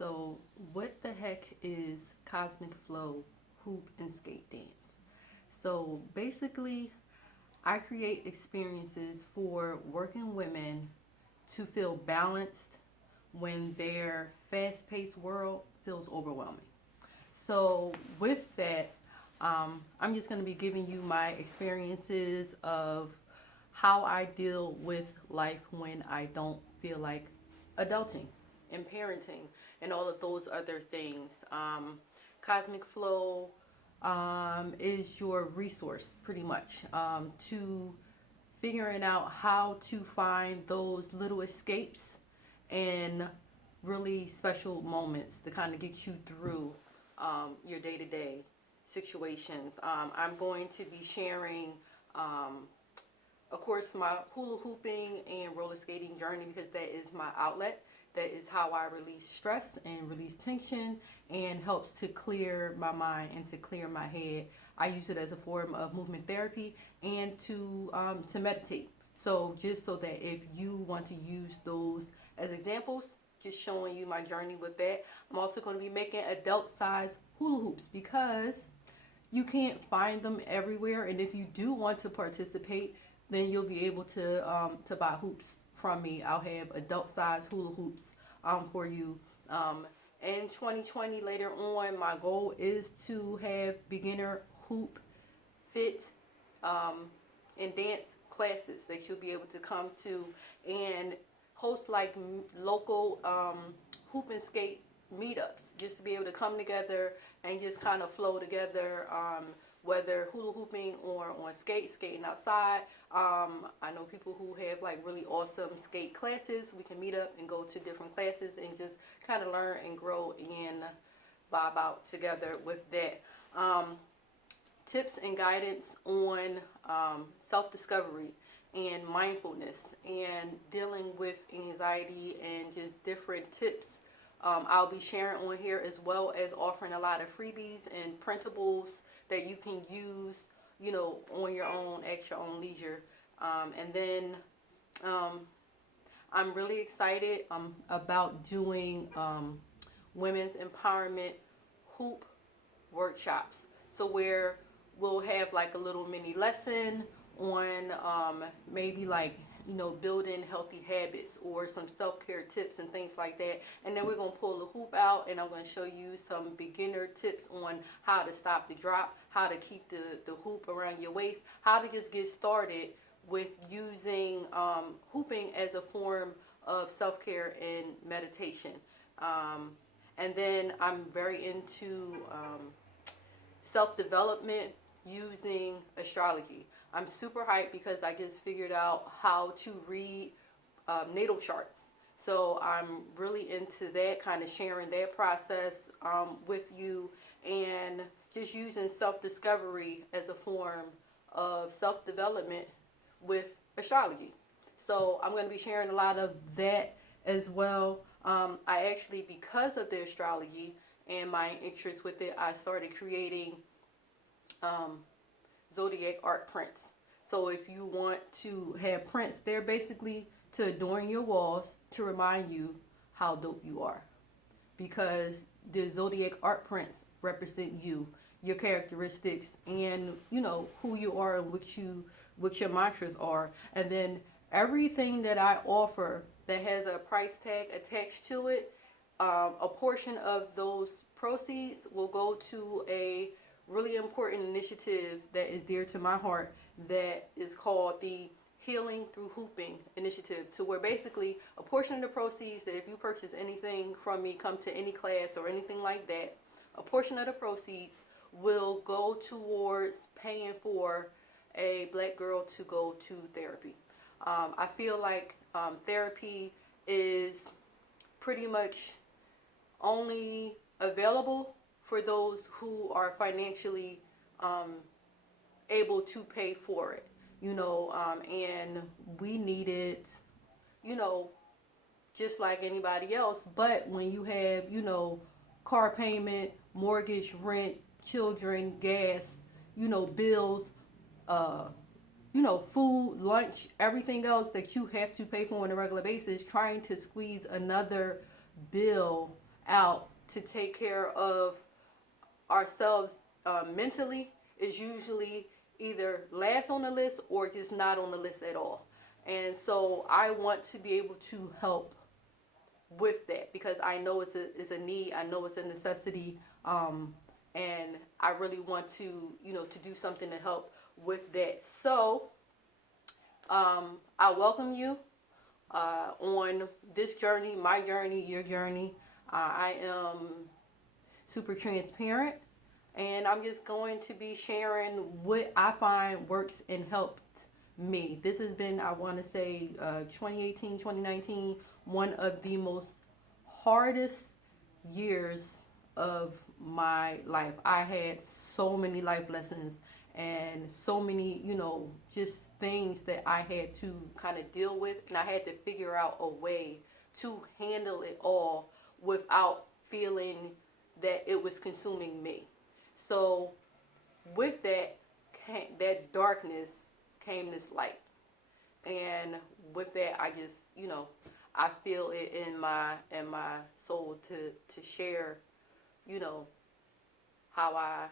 So, what the heck is Cosmic Flow Hoop and Skate Dance? So, basically, I create experiences for working women to feel balanced when their fast paced world feels overwhelming. So, with that, I'm just going to be giving you my experiences of how I deal with life when I don't feel like adulting and parenting and all of those other things. Cosmic Flow is your resource pretty much to figuring out how to find those little escapes and really special moments to kind of get you through your day to day situations. I'm going to be sharing, of course, my hula hooping and roller skating journey because that is my outlet. That is how I release stress and release tension and helps to clear my mind and to clear my head. I use it as a form of movement therapy and to meditate. So just so that if you want to use those as examples, just showing you my journey with that. I'm also going to be making adult size hula hoops because you can't find them everywhere, and if you do want to participate, then you'll be able to buy hoops from me. I'll have adult size hula hoops for you. In 2020, later on, my goal is to have beginner hoop fit and dance classes that you'll be able to come to and host like local hoop and skate meetups just to be able to come together and just kind of flow together, whether hula hooping or on skating outside. I know people who have like really awesome skate classes. We can meet up and go to different classes and just kind of learn and grow and vibe out together with that. Tips and guidance on self-discovery and mindfulness and dealing with anxiety and just different tips I'll be sharing on here, as well as offering a lot of freebies and printables that you can use, on your own at your own leisure. And then I'm really excited about doing women's empowerment hoop workshops. So where we'll have like a little mini lesson on maybe like building healthy habits or some self-care tips and things like that, and then we're going to pull the hoop out and I'm going to show you some beginner tips on how to stop the drop, how to keep the hoop around your waist, how to just get started with using hooping as a form of self-care and meditation. And then I'm very into self-development using astrology. I'm super hyped because I just figured out how to read natal charts. So I'm really into that, kind of sharing that process with you and just using self-discovery as a form of self-development with astrology. So I'm going to be sharing a lot of that as well. I actually, because of the astrology and my interest with it, I started creating zodiac art prints. So if you want to have prints, they're basically to adorn your walls to remind you how dope you are. Because the zodiac art prints represent you, your characteristics, and who you are and what your mantras are. And then everything that I offer that has a price tag attached to it, a portion of those proceeds will go to a really important initiative that is dear to my heart that is called the Healing Through Hooping Initiative. So where basically a portion of the proceeds that if you purchase anything from me, come to any class or anything like that, a portion of the proceeds will go towards paying for a black girl to go to therapy. I feel like therapy is pretty much only available for those who are financially able to pay for it, and we need it, you know, just like anybody else. But when you have, car payment, mortgage, rent, children, gas, bills, uh, food, lunch, everything else that you have to pay for on a regular basis, trying to squeeze another bill out to take care of ourselves mentally is usually either last on the list or just not on the list at all. And so I want to be able to help with that because I know it's a need, I know it's a necessity, and I really want to, to do something to help with that. So I welcome you on this journey, my journey, your journey. I am super transparent, and I'm just going to be sharing what I find works and helped me. This has been, I want to say, 2018, 2019, one of the most hardest years of my life. I had so many life lessons and so many, just things that I had to kind of deal with, and I had to figure out a way to handle it all without feeling that it was consuming me. So with that that darkness came this light. And with that, I just, I feel it in my soul to share, you know, how I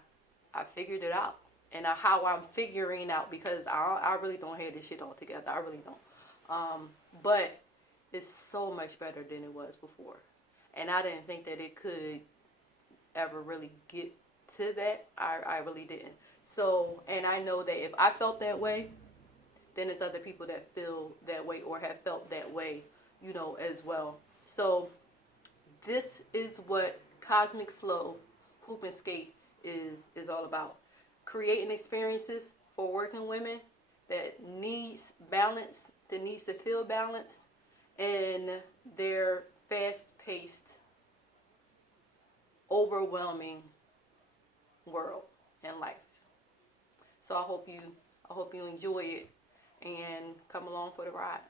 figured it out and how I'm figuring out, because I really don't have this shit all together. I really don't. But it's so much better than it was before. And I didn't think that it could ever really get to that. I really didn't. So, and I know that if I felt that way, then it's other people that feel that way or have felt that way, as well. So this is what Cosmic Flow Hoop and Skate is all about. Creating experiences for working women that needs balance, that needs to feel balanced in their fast-paced, overwhelming world and life. So I hope you enjoy it and come along for the ride.